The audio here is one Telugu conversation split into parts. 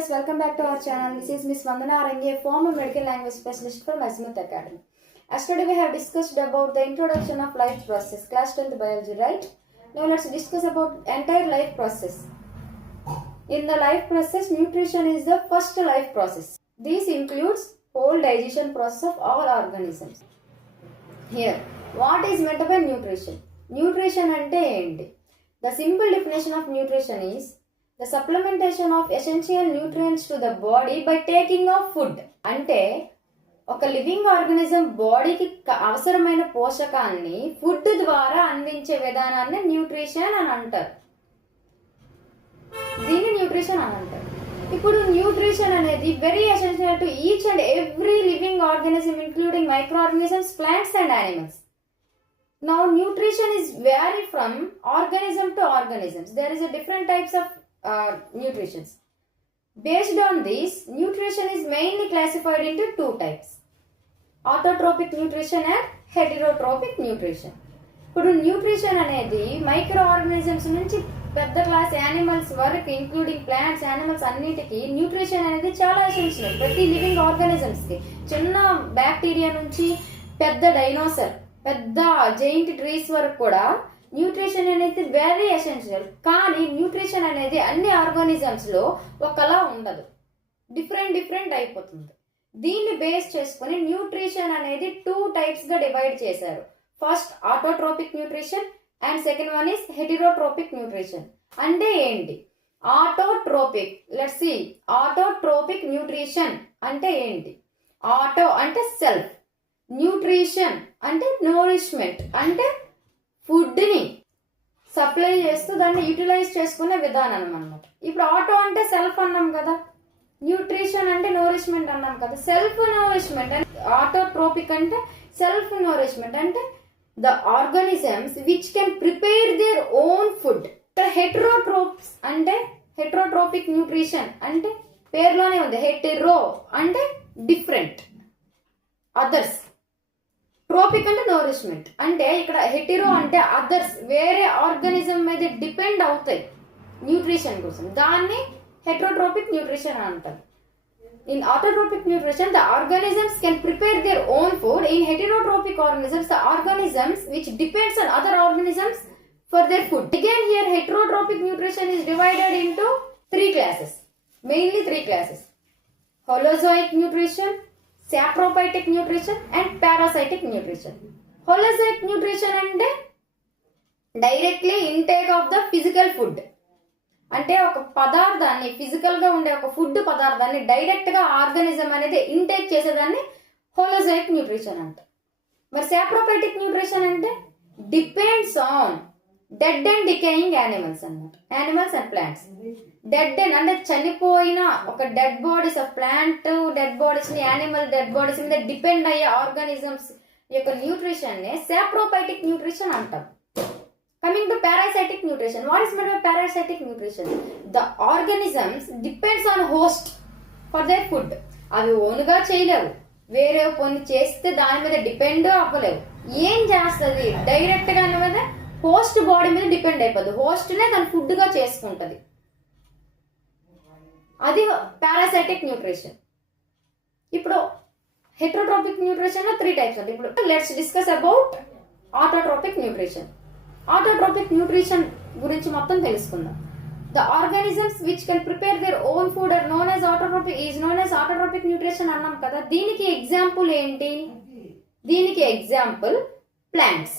viewers, welcome back to our channel. This is Miss Vandana Arange, former medical language specialist from Azimuth Academy. Yesterday we have discussed about the introduction of life process, class 10th biology, right? Now let's discuss about entire life process. In the life process, nutrition is the first life process. This includes whole digestion process of all organisms. Here, what is meant by nutrition? Nutrition ante enti? The simple definition of nutrition is the supplementation of essential nutrients to the body by taking of food. అంటే ఒక లివింగ్ ఆర్గానిజం బాడీకి అవసరమైన పోషకాన్ని ఫుడ్ ద్వారా అందించే విధానాన్ని న్యూట్రిషన్ అని అంటారు. దీన్ని న్యూట్రిషన్ అని అంటారు. ఇప్పుడు న్యూట్రిషన్ అనేది very essential to each and every living organism including micro organisms, plants and animals. Now nutrition is vary from organism to organisms. There is a different types of nutritions. Based on this, nutrition is mainly classified into two types: autotrophic nutrition and heterotropic nutrition. ఇప్పుడు న్యూట్రిషన్ అనేది మైక్రో ఆర్గానిజమ్స్ నుంచి పెద్ద క్లాస్ యానిమల్స్ వరకు ఇంక్లూడింగ్ ప్లాంట్స్, యానిమల్స్ అన్నిటికీ న్యూట్రిషన్ అనేది చాలా ఎసెన్షియల్. ప్రతి లివింగ్ ఆర్గానిజమ్స్ కి చిన్న బ్యాక్టీరియా నుంచి పెద్ద డైనోసర్, పెద్ద జైంట్ ట్రీస్ వరకు కూడా న్యూట్రిషన్ అనేది వెరీ ఎసెన్షియల్. కానీ న్యూట్రిషన్ అనేది అన్ని ఆర్గానిజమ్స్ లో ఒకలా ఉండదు, డిఫరెంట్ అయిపోతుంది. దీన్ని బేస్ చేసుకుని న్యూట్రిషన్ అనేది టూ టైప్స్ గా డివైడ్ చేశారు. First autotrophic nutrition and second one is heterotrophic nutrition. అంటే ఏంటి? Autotrophic, let's see. Autotrophic nutrition అంటే ఏంటి? ఆటో అంటే సెల్ఫ్, న్యూట్రిషన్ అంటే నోరిష్మెంట్, అంటే ఫుడ్ ని సప్లై చేస్తూ దాన్ని యూటిలైజ్ చేసుకునే విధానం అన్నమాట. ఇప్పుడు ఆటో అంటే సెల్ఫ్ అన్నాం కదా, న్యూట్రిషన్ అంటే నోరిష్మెంట్ అన్నాం కదా. సెల్ఫ్ నోరిష్మెంట్ అంటే ఆటోట్రోపిక్ అంటే సెల్ఫ్ నోరిష్మెంట్ అంటే the organisms which can prepare their own food. Heterotrophs అంటే హెటెరోట్రోపిక్ న్యూట్రిషన్ అంటే పేరులోనే ఉంది, హెటెరో అంటే డిఫరెంట్, అదర్స్. ట్రోపిక్ అంటే నోరిష్మెంట్, అంటే ఇక్కడ హెటెరో అంటే అదర్స్, వేరే ఆర్గానిజం మీద డిపెండ్ అవుతాయి న్యూట్రిషన్ కోసం. దాన్ని హెటెరోట్రోపిక్ న్యూట్రిషన్ అంటారు. In autotrophic nutrition the organisms can prepare their own food. In heterotrophic organisms the organisms which depends on other organisms for their food. Again here heterotropic nutrition is divided into three classes, mainly three classes: holozoic nutrition, saprophytic nutrition and parasitic nutrition. Holozoic nutrition అంటే directly intake of the physical food. అంటే ఒక పదార్థాన్ని, ఫిజికల్ గా ఉండే ఒక ఫుడ్ పదార్థాన్ని డైరెక్ట్ గా ఆర్గానిజం అనేది ఇంటేక్ చేసేదాన్ని హోలోజోయిక్ న్యూట్రిషన్ అంట. మరి సాప్రోఫైటిక్ న్యూట్రిషన్ అంటే depends on dead and decaying animals అన్నమాట, animals and plants. Dead and అంటే చనిపోయిన ఒక dead bodies, of plant dead bodies ని, యానిమల్ డెడ్ బాడీస్ మీద డిపెండ్ అయ్యే ఆర్గానిజమ్స్ యొక్క న్యూట్రిషన్ నే సాప్రోఫైటిక్ న్యూట్రిషన్ అంటాం. Coming to parasitic nutrition. What is mean by parasitic nutrition? The organisms depends on host for their food. అవి ఓన్గా చేయలేవు, వేరే కొన్ని చేస్తే దాని మీద డిపెండ్ అవ్వలేవు. ఏం చేస్తుంది? డైరెక్ట్ గా మీద హోస్ట్ బాడీ మీద డిపెండ్ అయిపోద్ది, హోస్ట్ నే దాని ఫుడ్ గా చేసుకుంటది. అది పారాసైటిక్ న్యూట్రిషన్. ఇప్పుడు హెటెరోట్రోపిక్ న్యూట్రిషన్ లో త్రీ టైప్స్ ఉంటాయి. ఇప్పుడు let's discuss about autotrophic nutrition. Autotrophic nutrition గురించి మొత్తం తెలుసుకుందాం. The organisms which can prepare their own food are known as autotrophic nutrition అన్నాం కదా. దీనికి ఎగ్జాంపుల్ ఏంటి? దీనికి example plants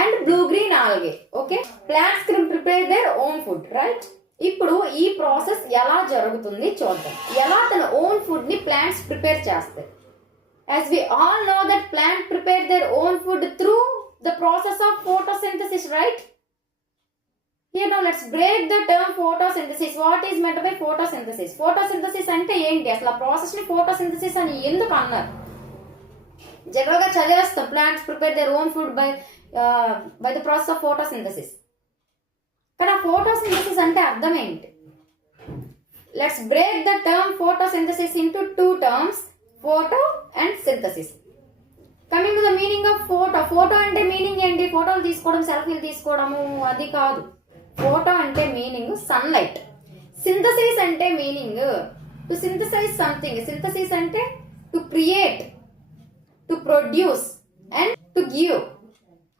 and blue green algae. Okay, plants can prepare their own food, right? ఇప్పుడు ఈ ప్రాసెస్ ఎలా జరుగుతుంది చూద్దాం. ఎలా తన ఓన్ ఫుడ్ ని ప్లాంట్స్ ప్రిపేర్ చేస్తాయి. As we all know that plant prepare their own food through the process of photosynthesis, right? Here now let's break the term photosynthesis. What is meant by photosynthesis? Photosynthesis అంటే ఏంటి? అసలు ఆ ప్రాసెస్ ని photosynthesis అని ఎందుకు అన్నారు? జనరల్ గా చదివేస్తాం, plants prepare their own food by the process of photosynthesis. కానీ ఆ ఫోటోసింథసిస్ అంటే అర్థం ఏంటి? Let's break the term photosynthesis into two terms, photo and synthesis. Coming to the meaning of photo. Photo అంటే మీనింగ్ ఏంటి? ఫోటోలు తీసుకోవడం, సెల్ఫీలు తీసుకోవడము అది కాదు. ఫోటో అంటే మీనింగ్ సన్లైట్. సింథసిస్ అంటే meaning to synthesize something. Synthesis అంటే to create, to produce and to give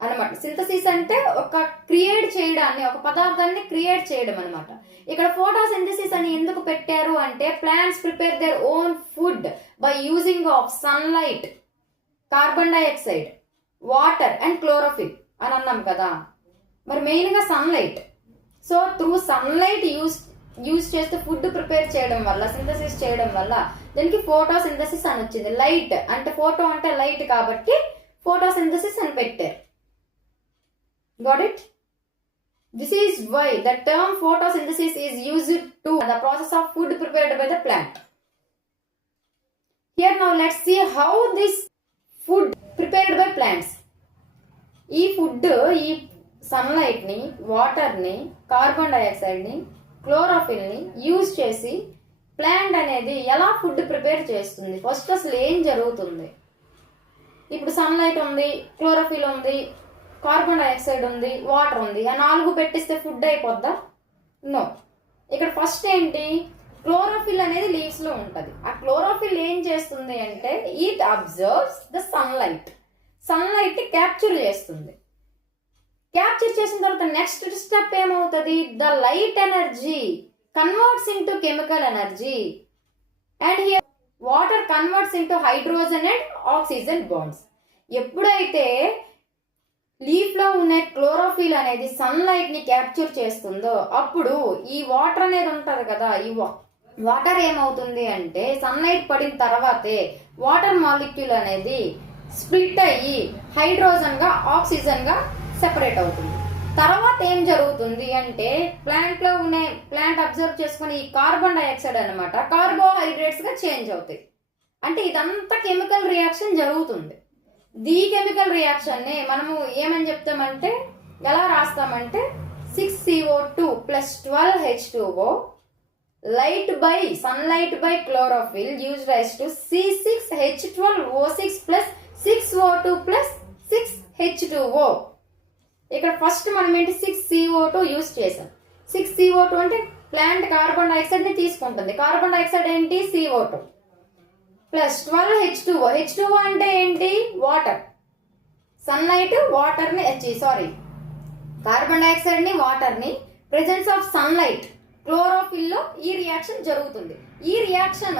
అనమాట. సింథసిస్ అంటే ఒక క్రియేట్ చేయడాన్ని, ఒక పదార్థాన్ని క్రియేట్ చేయడం అనమాట. ఇక్కడ ఫోటోసింథసిస్ అని ఎందుకు పెట్టారు అంటే plants prepare their own food by using of sunlight, carbon dioxide, water and chlorophyll అని అన్నాం కదా. మరి మెయిన్ గా sunlight. So through sunlight use చేస్తే ఫుడ్ ప్రిపేర్ చేయడం వల్ల, సింథసిస్ చేయడం వల్ల దీనికి ఫోటోసింథసిస్ అని వచ్చింది. లైట్ అంటే ఫోటో అంటే లైట్ కాబట్టి ఫోటోసింథసిస్ అని పెట్టారు. Got it? This is why the term photosynthesis is used to the process of food prepared by the plant. Here now let's see how this food prepared by plants. ఈ ఫుడ్ ఈ సన్లైట్ ని, వాటర్ ని, కార్బన్ డైఆక్సైడ్ ని, క్లోరోఫిల్ ని యూజ్ చేసి ప్లాంట్ అనేది ఎలా ఫుడ్ ప్రిపేర్ చేస్తుంది. ఫస్ట్ అసలు ఏం జరుగుతుంది? ఇప్పుడు సన్లైట్ ఉంది, క్లోరోఫిల్ ఉంది, కార్బన్ డైఆక్సైడ్ ఉంది, వాటర్ ఉంది, ఆ 4 పెట్టిస్తే ఫుడ్ అయిపోద్దా? నో. ఇక్కడ ఫస్ట్ ఏంటి, క్లోరోఫిల్ అనేది లీవ్స్ లో ఉంటది. ఆ క్లోరోఫిల్ ఏం చేస్తుంది అంటే it absorbs the sunlight, sunlight ని క్యాప్చర్ చేస్తుంది. క్యాప్చర్ చేసిన తర్వాత నెక్స్ట్ స్టెప్ ఏమవుతుంది, the light energy converts into chemical energy and here water converts into hydrogen and oxygen bonds. ఎప్పుడైతే లీఫ్ లో ఉన్న క్లోరోఫిల్ అనేది సన్లైట్ ని క్యాప్చర్ చేస్తుందో అప్పుడు ఈ వాటర్ అనేది ఉంటది కదా, ఈ వాటర్ ఏమవుతుంది అంటే సన్లైట్ పడిన తర్వాతే వాటర్ మాలిక్యూల్ అనేది స్ప్లిట్ అయ్యి హైడ్రోజన్ గా, ఆక్సిజన్ గా సెపరేట్ అవుతుంది. తర్వాత ఏం జరుగుతుంది అంటే ప్లాంట్ అబ్జర్వ్ చేసుకుని ఈ కార్బన్ డైఆక్సైడ్ అనమాట కార్బోహైడ్రేట్స్ గా చేంజ్ అవుతాయి. అంటే ఇదంతా కెమికల్ రియాక్షన్ జరుగుతుంది. ది కెమికల్ రియాక్షన్ ని మనము ఏమని చెప్తామంటే, ఎలా రాస్తామంటే 6CO2 + 12H2O light by sunlight by chlorophyll gives rise to C6H12O6 + 6O2 + 6H2O. ఇక్కడ ఫస్ట్ మనం ఏంటి 6CO2 యూజ్ చేసాం. 6CO2 అంటే ప్లాంట్ కార్బన్ డైఆక్సైడ్ ని తీసుకుంటుంది. కార్బన్ డైఆక్సైడ్ ఏంటి, CO2 ప్లస్ 12H2O. H2O అంటే ఏంటి, వాటర్. సన్లైట్ వాటర్ ని కార్బన్ డైఆక్సైడ్ ని, వాటర్ ని, ప్రెజెన్స్ ఆఫ్ సన్లైట్ క్లోరోఫిల్ లో ఈ రియాక్షన్ జరుగుతుంది. ఈ రియాక్షన్,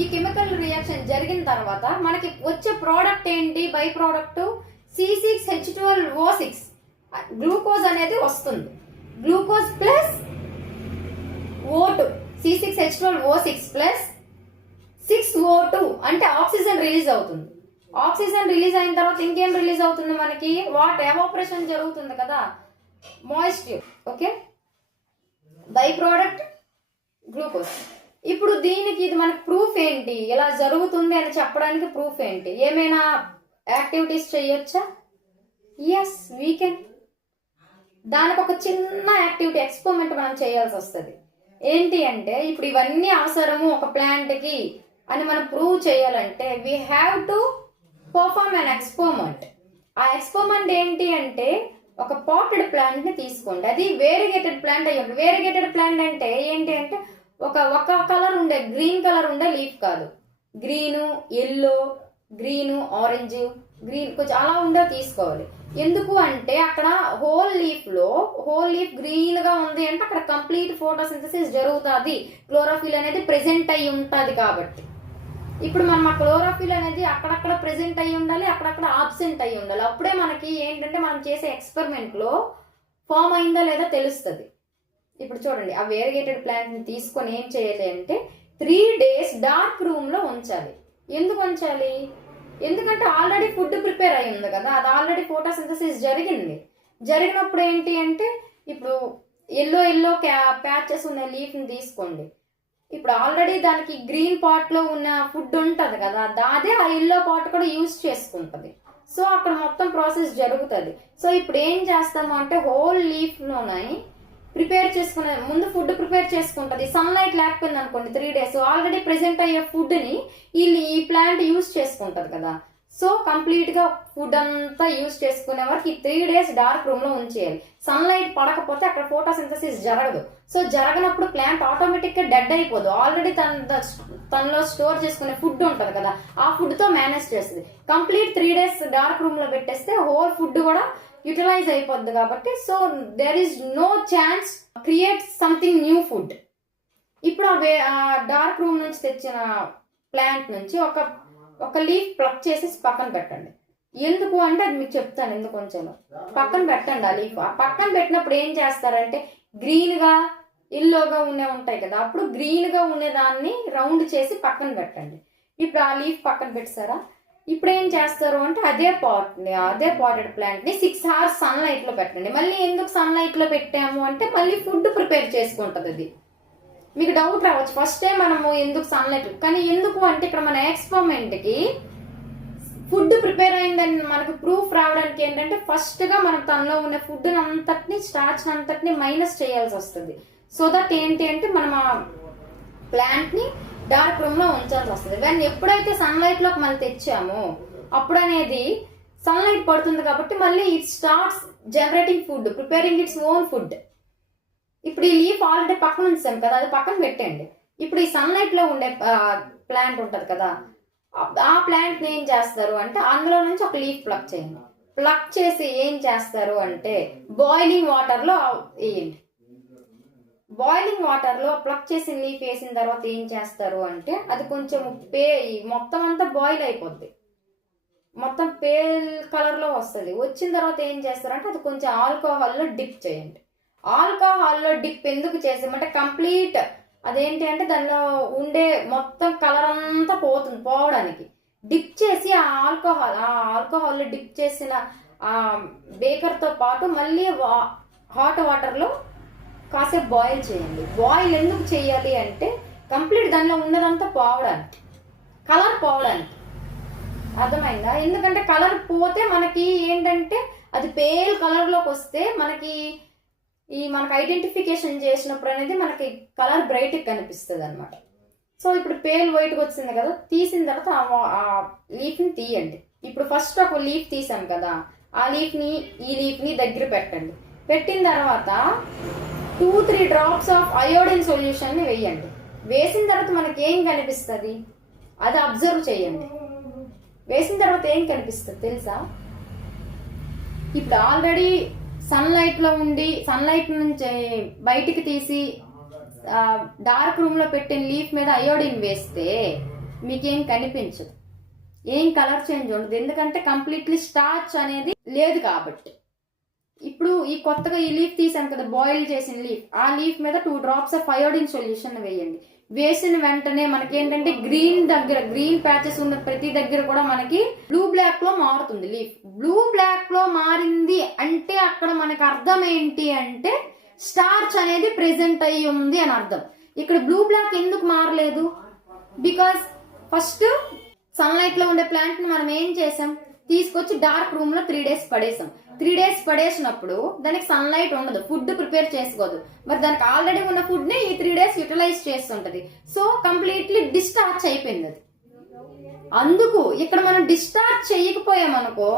ఈ కెమికల్ రియాక్షన్ జరిగిన తర్వాత మనకి వచ్చే ప్రోడక్ట్ ఏంటి, బై ప్రోడక్ట్ C6H12O6 గ్లూకోజ్ అనేది వస్తుంది. Glucose plus O2, C6H12O6 plus 6O2 అంటే ఆక్సిజన్ రిలీజ్ అవుతుంది. ఆక్సిజన్ రిలీజ్ అయిన తర్వాత ఇంకేం రిలీజ్ అవుతుంది మనకి, వాటర్ ఎవాపరేషన్ జరుగుతుంది కదా, moisture. Okay, by product glucose. ఇప్పుడు దీనికి ఇది మనకి ప్రూఫ్ ఏంటి, ఇలా జరుగుతుంది అని చెప్పడానికి ప్రూఫ్ ఏంటి? ఏమైనా యాక్టివిటీస్ చేయొచ్చా? Yes, we can. దానికి ఒక చిన్న యాక్టివిటీ ఎక్స్పెరిమెంట్ మనం చేయాల్సి వస్తుంది. ఏంటి అంటే ఇప్పుడు ఇవన్నీ అవసరము ఒక ప్లాంట్ కి అని మనం ప్రూవ్ చేయాలంటే we have to perform an experiment. ఆ ఎక్స్పెరిమెంట్ ఏంటి అంటే ఒక పాటెడ్ ప్లాంట్ ని తీసుకోండి. అది వేరిగేటెడ్ ప్లాంట్ అయ్యి ఉంటుంది. వేరిగేటెడ్ ప్లాంట్ అంటే ఏంటి అంటే ఒక కలర్ ఉండే, గ్రీన్ కలర్ ఉండే లీఫ్ కాదు, green, yellow, green, orange, green కొంచెం అలా ఉండే తీసుకోవాలి. ఎందుకు అంటే అక్కడ హోల్ లీఫ్ గ్రీన్ గా ఉంది అంటే అక్కడ కంప్లీట్ ఫోటోసింథసిస్ జరుగుతుంది, క్లోరోఫిల్ అనేది ప్రెసెంట్ అయి ఉంటుంది. కాబట్టి ఇప్పుడు మనం ఆ క్లోరోఫిల్ అనేది అక్కడక్కడ ప్రెసెంట్ అయి ఉండాలి, అక్కడక్కడ ఆబ్సెంట్ అయి ఉండాలి. అప్పుడే మనకి ఏంటంటే మనం చేసే ఎక్స్పెరిమెంట్ లో ఫామ్ అయిందా లేదా తెలుస్తుంది. ఇప్పుడు చూడండి, ఆ వేరిగేటెడ్ ప్లాంట్ ని తీసుకొని ఏం చేయాలి అంటే 3 days డార్క్ రూమ్ లో ఉంచాలి. ఎందుకు ఉంచాలి? ఎందుకంటే ఆల్రెడీ ఫుడ్ ప్రిపేర్ అయి ఉంది కదా, అది ఆల్రెడీ ఫోటోసింథసిస్ జరిగినప్పుడు ఏంటి అంటే ఇప్పుడు ఎల్లో ప్యాచెస్ ఉన్న లీఫ్ ని తీసుకోండి. ఇప్పుడు ఆల్రెడీ దానికి గ్రీన్ పార్ట్ లో ఉన్న ఫుడ్ ఉంటది కదా, అదే ఆ ఎల్లో పార్ట్ కూడా యూజ్ చేసుకుంటది. సో అక్కడ మొత్తం ప్రాసెస్ జరుగుతుంది. సో ఇప్పుడు ఏం చేస్తాము అంటే హోల్ లీఫ్ లోనే ప్రిపేర్ చేసుకునే ముందు ఫుడ్ ప్రిపేర్ చేసుకుంటది. సన్లైట్ లేకపోయింది అనుకోండి 3 days, ఆల్రెడీ ప్రెసెంట్ అయ్యే ఫుడ్ ని ఈ ప్లాంట్ యూజ్ చేసుకుంటది కదా. సో కంప్లీట్ గా ఫుడ్ అంతా యూజ్ చేసుకునే వరకు ఈ 3 days డార్క్ రూమ్ లో ఉంచేయాలి. సన్లైట్ పడకపోతే అక్కడ ఫోటోసింథసిస్ జరగదు. సో జరగనప్పుడు ప్లాంట్ ఆటోమేటిక్ గా డెడ్ అయిపోదు. ఆల్రెడీ తనలో స్టోర్ చేసుకునే ఫుడ్ ఉంటది కదా, ఆ ఫుడ్ తో మేనేజ్ చేస్తుంది. కంప్లీట్ 3 days డార్క్ రూమ్ లో పెట్టేస్తే హోల్ ఫుడ్ కూడా యూటిలైజ్ అయిపోద్ది కాబట్టి so there is no chance create something new food. ఇప్పుడు ఆ డార్క్ రూమ్ నుంచి తెచ్చిన ప్లాంట్ నుంచి ఒక లీఫ్ ప్లక్ చేసి పక్కన పెట్టండి. ఎందుకు అంటే అది మీకు చెప్తాను ఎందుకు. కొంచెం పక్కన పెట్టండి ఆ లీఫ్. ఆ పక్కన పెట్టినప్పుడు ఏం చేస్తారంటే గ్రీన్ గా ఇల్లోగా ఉంటాయి కదా, అప్పుడు గ్రీన్ గా దాన్ని రౌండ్ చేసి పక్కన పెట్టండి. ఇప్పుడు ఆ లీఫ్ పక్కన పెట్టారా, ఇప్పుడు ఏం చేస్తారు అంటే అదే పాటెడ్ ప్లాంట్ ని 6 hours సన్లైట్ లో పెట్టండి. మళ్ళీ ఎందుకు సన్లైట్ లో పెట్టాము అంటే మళ్ళీ ఫుడ్ ప్రిపేర్ చేసుకుంటది అది. మీకు డౌట్ రావచ్చు ఫస్ట్ టైం మనము ఎందుకు సన్లైట్, కానీ ఎందుకు అంటే ఇక్కడ మన ఎక్స్పెరిమెంట్ కి ఫుడ్ ప్రిపేర్ అయిందని మనకు ప్రూఫ్ రావడానికి ఏంటంటే ఫస్ట్ గా మనం తనలో ఉన్న ఫుడ్ అంతటిని స్టార్చ్ అంతటిని మైనస్ చేయాల్సి వస్తుంది. సో దట్ ఏంటి అంటే మనం ఆ ప్లాంట్ ని డార్క్ రూమ్ లో ఉంచాల్సి వస్తుంది. దాన్ని ఎప్పుడైతే సన్లైట్ లోకి మనం తెచ్చామో అప్పుడు అనేది సన్లైట్ పడుతుంది కాబట్టి మళ్ళీ it starts generating food, preparing its own food. ఇప్పుడు ఈ లీఫ్ ఆల్రెడీ పక్కన ఉంచాం కదా, అది పక్కన పెట్టండి. ఇప్పుడు ఈ సన్లైట్ లో ఉండే ప్లాంట్ ఉంటది కదా, ఆ ప్లాంట్ ని ఏం చేస్తారు అంటే అందులో నుంచి ఒక లీఫ్ ప్లక్ చేయండి. ప్లక్ చేసి ఏం చేస్తారు అంటే బాయిలింగ్ వాటర్ లో వేయండి. బాయిలింగ్ వాటర్ లో ప్లక్ చేసిన లీఫ్ వేసిన తర్వాత ఏం చేస్తారు అంటే అది కొంచెం మొత్తం అంతా బాయిల్ అయిపోద్ది, మొత్తం పేల్ కలర్ లో వస్తుంది. వచ్చిన తర్వాత ఏం చేస్తారంటే అది కొంచెం ఆల్కహాల్ లో డిప్ చేయండి. ఆల్కహాల్లో డిప్ ఎందుకు చేసామంటే కంప్లీట్ అదేంటి అంటే దానిలో ఉండే మొత్తం కలర్ అంతా పోవడానికి డిప్ చేసి ఆ ఆల్కహాల్లో డిప్ చేసిన ఆ బేకర్ తో పాటు మళ్ళీ హాట్ వాటర్ లో కాసేపు బాయిల్ చేయండి. బాయిల్ ఎందుకు చేయాలి అంటే కంప్లీట్ దానిలో ఉన్నదంతా పోవడానికి, కలర్ పోవడానికి. అర్థమైందా? ఎందుకంటే కలర్ పోతే మనకి ఏంటంటే అది పేల్ కలర్ లోకి వస్తే మనకి ఐడెంటిఫికేషన్ చేసినప్పుడు అనేది మనకి కలర్ బ్రైట్ కనిపిస్తుంది అనమాట. సో ఇప్పుడు పేల్ వైట్ గా వచ్చింది కదా, తీసిన తర్వాత ఆ లీఫ్ ని తీయండి. ఇప్పుడు ఫస్ట్ ఒక లీఫ్ తీసాం కదా, ఆ లీఫ్ ని ఈ లీఫ్ ని దగ్గర పెట్టండి. పెట్టిన తర్వాత 2-3 drops ఆఫ్ అయోడిన్ సొల్యూషన్ ని వేయండి. వేసిన తర్వాత మనకి ఏం కనిపిస్తుంది అది అబ్జర్వ్ చేయండి. వేసిన తర్వాత ఏం కనిపిస్తుంది తెలుసా? ఇప్పుడు ఆల్రెడీ సన్లైట్ లో ఉండి సన్లైట్ నుంచి బయటికి తీసి డార్క్ రూమ్ లో పెట్టిన లీఫ్ మీద అయోడిన్ వేస్తే మీకేం కనిపించదు, ఏం కలర్ చేంజ్ ఉండదు. ఎందుకంటే కంప్లీట్లీ స్టార్చ్ అనేది లేదు కాబట్టి. ఇప్పుడు ఈ కొత్తగా ఈ లీఫ్ తీసాను కదా, బాయిల్ చేసిన లీఫ్, ఆ లీఫ్ మీద 2 drops ఆఫ్ అయోడిన్ సొల్యూషన్ వేయండి. వేసిన వెంటనే మనకి ఏంటంటే గ్రీన్ ప్యాచెస్ ఉన్న ప్రతి దగ్గర కూడా మనకి బ్లూ బ్లాక్ లో మారుతుంది. లీఫ్ బ్లూ బ్లాక్ లో మారింది అంటే అక్కడ మనకి అర్థం ఏంటి అంటే స్టార్చ్ అనేది ప్రెసెంట్ అయ్యి ఉంది అని అర్థం. ఇక్కడ బ్లూ బ్లాక్ ఎందుకు మారలేదు? బికాస్ ఫస్ట్ సన్లైట్ లో ఉండే ప్లాంట్ ని మనం ఏం చేసాం, తీసుకొచ్చి డార్క్ రూమ్ లో 3 days పడేసాం. 3 days పడేసినప్పుడు దానికి సన్లైట్ ఉండదు, ఫుడ్ ప్రిపేర్ చేసుకోదు. మరి దానికి ఆల్రెడీ ఉన్న ఫుడ్ ని ఈ 3 days యూటిలైజ్ చేస్తుంటది. సో కంప్లీట్లీ డిశ్చార్జ్ అయిపోయింది అది. అందుకు ఇక్కడ మనం డిశ్చార్జ్ చేయకపోయామనుకో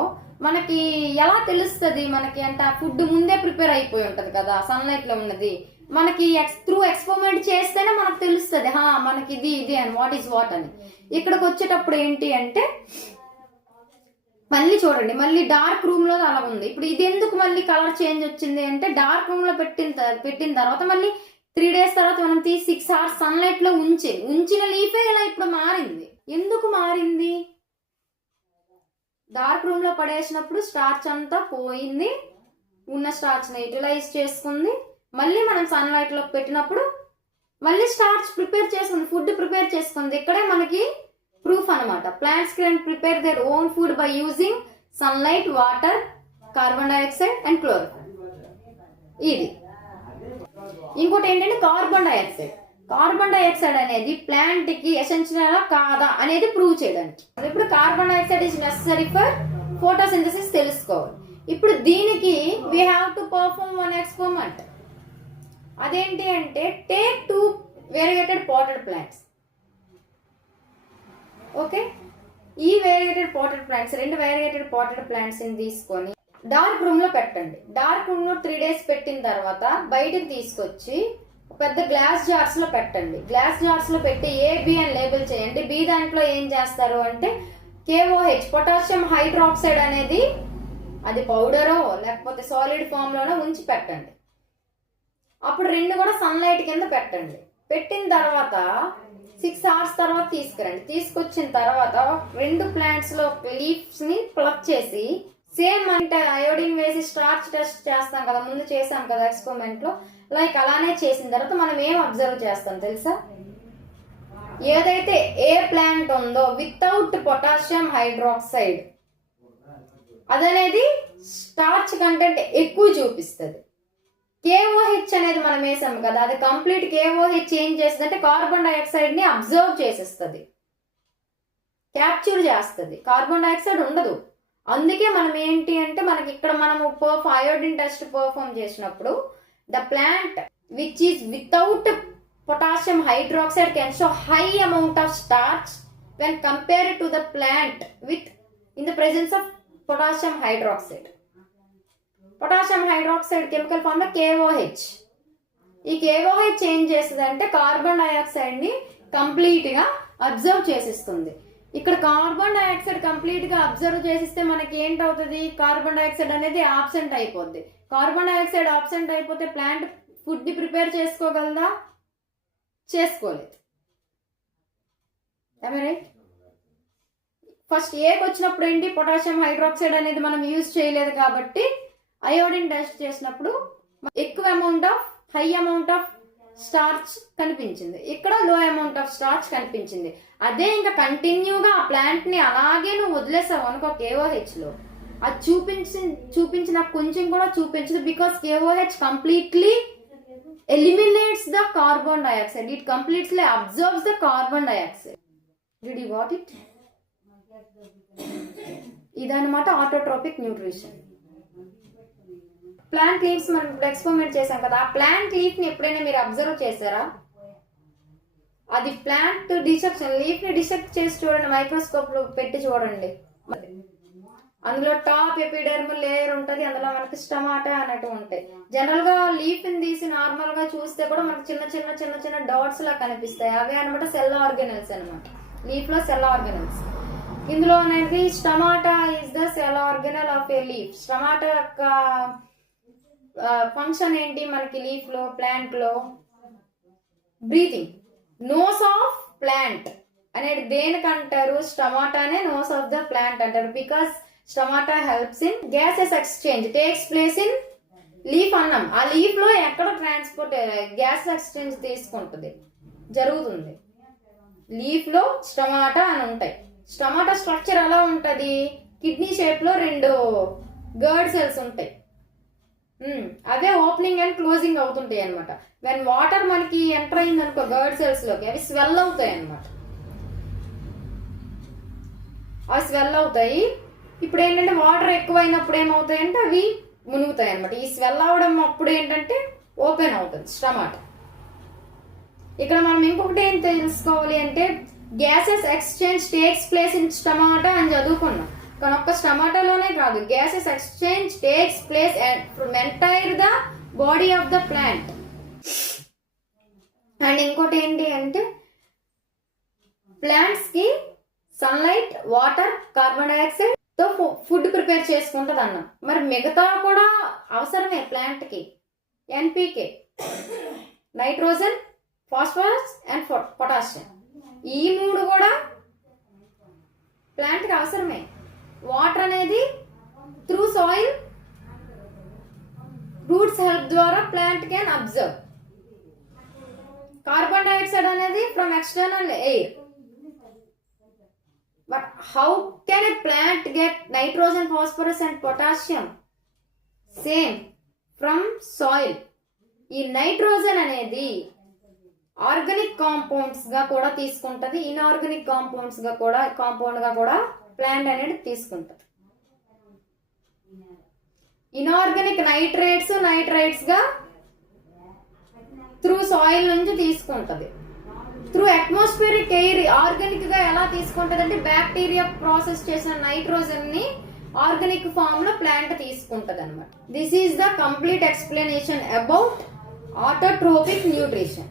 మనకి ఎలా తెలుస్తుంది మనకి అంటే ఆ ఫుడ్ ముందే ప్రిపేర్ అయిపోయి ఉంటది కదా సన్లైట్ లో ఉన్నది. మనకి త్రూ ఎక్స్పెరిమెంట్ చేస్తేనే మనకు తెలుస్తుంది మనకి ఇది అని వాట్ ఈస్ వాట్ అని. ఇక్కడికి వచ్చేటప్పుడు ఏంటి అంటే మళ్ళీ చూడండి, మళ్ళీ డార్క్ రూమ్ లో అలా ఉంది. ఇప్పుడు ఇది ఎందుకు మళ్ళీ కలర్ చేంజ్ వచ్చింది అంటే డార్క్ రూమ్ లో పెట్టిన తర్వాత మళ్ళీ 3 days తర్వాత మనం తీసి 6 hours సన్లైట్ లో ఉంచిన లీఫే ఇలా ఇప్పుడు మారింది. ఎందుకు మారింది? డార్క్ రూమ్ లో పడేసినప్పుడు స్టార్చ్ అంతా పోయింది, ఉన్న స్టార్చ్ ని యూటిలైజ్ చేసుకుంది. మళ్ళీ మనం సన్లైట్ లో పెట్టినప్పుడు మళ్ళీ స్టార్చ్ ప్రిపేర్ చేసుకుంది, ఫుడ్ ప్రిపేర్ చేసుకుంది. ఇక్కడే మనకి ప్రూఫ్ అనమాట. Plants can prepare their own food by using sunlight, water, carbon dioxide and chlorophyll. ఇది ఇంకోటి ఏంటంటే కార్బన్ డైఆక్సైడ్. కార్బన్ డైఆక్సైడ్ అనేది ప్లాంట్ కి ఎసెన్షియల్ కాదా అనేది ప్రూవ్ చేయడానికి. ఇప్పుడు carbon dioxide is necessary for photosynthesis తెలుసుకోవాలి. ఇప్పుడు దీనికి we have to perform one experiment. అదేంటి అంటే take 2 variegated potted plants. Okay, ఈ వేరియేటెడ్ పాటెడ్ ప్లాంట్స్, 2 వేరియేటెడ్ పాటెడ్ ప్లాంట్స్ ని తీసుకొని డార్క్ రూమ్ లో పెట్టండి. డార్క్ రూమ్ లో 3 days పెట్టిన తర్వాత బయటకు తీసుకొచ్చి పెద్ద గ్లాస్ జార్స్ లో పెట్టండి. గ్లాస్ జార్స్ లో పెట్టి AB అని లేబుల్ చేయండి. బి దాంట్లో ఏం చేస్తారు అంటే KOH, పొటాషియం హైడ్రాక్సైడ్ అనేది అది పౌడరో లేకపోతే సాలిడ్ ఫామ్ లోనో ఉంచి పెట్టండి. అప్పుడు 2 కూడా సన్లైట్ కింద పెట్టండి. పెట్టిన తర్వాత 6 hours తర్వాత తీసుకురండి. తీసుకొచ్చిన తర్వాత 2 plants లో లీవ్స్ ని ప్లక్ చేసి సేమ్ అంటే అయోడిన్ వేసి స్టార్చ్ టెస్ట్ చేస్తాం కదా, ముందు చేసాం కదా ఎక్స్పెరిమెంట్ లో, లైక్ అలానే చేసిన తర్వాత మనం ఏం అబ్జర్వ్ చేస్తాం తెలుసా? ఏదైతే ఏ ప్లాంట్ ఉందో వితౌట్ పొటాషియం హైడ్రాక్సైడ్ అదనేది స్టార్చ్ కంటెంట్ ఎక్కువ చూపిస్తుంది. KOH అనేది మనం వేసాం కదా, అది కంప్లీట్ KOH ఏం చేస్తుంది అంటే కార్బన్ డైఆక్సైడ్ ని అబ్జర్వ్ చేసేస్తుంది, క్యాప్చర్ చేస్తుంది. కార్బన్ డైఆక్సైడ్ ఉండదు. అందుకే మనం ఏంటి అంటే మనకి ఇక్కడ మనము అయోడిన్ టెస్ట్ పర్ఫామ్ చేసినప్పుడు the plant which is without potassium hydroxide can show high amount of starch when compared to the plant with in the presence of potassium hydroxide. Potassium hydroxide chemical form KOH. ఈ KOH ఏం చేస్తుంది అంటే కార్బన్ డైఆక్సైడ్ ని కంప్లీట్ గా అబ్జర్వ్ చేసిస్తుంది. ఇక్కడ కార్బన్ డైఆక్సైడ్ కంప్లీట్ గా అబ్జర్వ్ చేసిస్తే మనకి ఏంటవుతుంది? కార్బన్ డైఆక్సైడ్ అనేది ఆబ్సెంట్ అయిపోద్ది. కార్బన్ డైఆక్సైడ్ ఆబ్సెంట్ అయిపోతే ప్లాంట్ ఫుడ్ ని ప్రిపేర్ చేసుకోగలదా? చేసుకోలేదు. రైట్. ఫస్ట్ ఏకి వచ్చినప్పుడు ఏంటి? పొటాషియం హైడ్రాక్సైడ్ అనేది మనం యూజ్ చేయలేదు కాబట్టి అయోడిన్ టెస్ట్ చేసినప్పుడు ఎక్కువ amount of high amount of starch కనిపించింది, ఇక్కడ లో అమౌంట్ ఆఫ్ స్టార్చ్ కనిపించింది. అదే ఇంకా కంటిన్యూగా ఆ ప్లాంట్ ని అలాగే నువ్వు వదిలేసావు అనుకో KOH లో, అది చూపించిన కొంచెం కూడా చూపించదు. Because KOH completely eliminates the carbon dioxide. It completely absorbs the carbon dioxide. Did you got it? ఇదన్నమాట ఆటోట్రోపిక్ న్యూట్రిషన్. ప్లాంట్ లీవ్స్ మనం ఇప్పుడు ఎక్స్పెరిమెంట్ చేసాం కదా, ఆ ప్లాంట్ లీఫ్ ని ఎప్పుడైనా మీరు అబ్జర్వ్ చేశారా? అది ప్లాంట్ డిసెక్షన్, లీఫ్ ని డిసెక్ట్ చేసి చూడండి, మైక్రోస్కోప్ లో పెట్టి చూడండి. అందులో టాప్ ఎపిడెర్మల్ లేయర్ ఉంటది, అందులో మనకి స్టమాటా అన్నట్టు ఉంటాయి. జనరల్ గా లీఫ్ ని తీసి నార్మల్ గా చూస్తే కూడా మనకి చిన్న చిన్న చిన్న చిన్న డాట్స్ లా కనిపిస్తాయి. అవే అనమాట సెల్ ఆర్గనల్స్ అనమాట. లీఫ్ లో సెల్ ఆర్గనల్స్. ఇందులో అనేది stomata is the cell organelle of a leaf. Stomata యొక్క ఫంక్షన్ ఏంటి మనకి లీఫ్ లో, ప్లాంట్ లో? బ్రీతింగ్. నోస్ ఆఫ్ ప్లాంట్ అనేది దేనికంటారు? స్టమాటానే నోస్ ఆఫ్ ద ప్లాంట్ అంటారు. Because stomata helps in gases exchange takes place in leaf అన్నాం. ఆ లీఫ్ లో ఎక్కడ ట్రాన్స్పోర్ట్ గ్యాస్ ఎక్స్చేంజ్ తీసుకుంటుంది, జరుగుతుంది. లీఫ్ లో స్టమాటా అని ఉంటాయి. స్టమాటా స్ట్రక్చర్ ఎలా ఉంటది? కిడ్నీ షేప్ లో 2 గర్డ్ సెల్స్ ఉంటాయి. అవే ఓపెనింగ్ అండ్ క్లోజింగ్ అవుతుంటాయి అనమాట. వెన్ వాటర్ మనకి ఎంటర్ అయింది అనుకో గర్డ్ సెల్స్ లోకి, అవి స్వెల్ అవుతాయి అనమాట. అవి స్వెల్ అవుతాయి. ఇప్పుడు ఏంటంటే వాటర్ ఎక్కువైనప్పుడు ఏమవుతాయంటే అవి మునుగుతాయి అనమాట. ఈ స్వెల్ అవడం అప్పుడు ఏంటంటే ఓపెన్ అవుతుంది స్టమాటా. ఇక్కడ మనం ఇంకొకటి ఏం తెలుసుకోవాలి అంటే gases exchange takes place in stomata అని చదువుకున్నాం. కానీ ఒక్క స్టమాటాలోనే కాదు, gases exchange takes place from entire the body of the plant. And ఇంకోటి ఏంటి అంటే ప్లాంట్స్ కి సన్లైట్, వాటర్, కార్బన్ డైఆక్సైడ్ తో ఫుడ్ ప్రిపేర్ చేసుకుంటది అన్న. మరి మిగతా కూడా అవసరమే ప్లాంట్ కి. NPK, nitrogen, phosphorus and potassium, ఈ 3 కూడా ప్లాంట్ కి అవసరమే. వాటర్ అనేది త్రూ సాయిల్, రూట్స్ హెల్ప్ ద్వారా plant can observe. Carbon dioxide అనేది from external air. But how can a plant get nitrogen, phosphorus and potassium? Same from soil. ఈ నైట్రోజన్ అనేది ఆర్గానిక్ కాంపౌండ్స్ గా కూడా తీసుకుంటది, ఇన్ఆర్గానిక్ కాంపౌండ్స్ గా కూడా కాంపౌండ్ గా కూడా ప్లాంట్ అనేది తీసుకుంటది. ఇన్ఆర్గానిక్ నైట్రైట్స్ గా త్రూ సాయిల్ నుంచి తీసుకుంటది. త్రూ అట్మాస్ఫియరిక్ ఎయిర్ ఆర్గానిక్ గా ఎలా తీసుకుంటది అంటే బ్యాక్టీరియా ప్రాసెస్ చేసిన నైట్రోజన్ ని ఆర్గానిక్ ఫామ్ లో ప్లాంట్ తీసుకుంటది అనమాట. This is the complete explanation about autotrophic nutrition.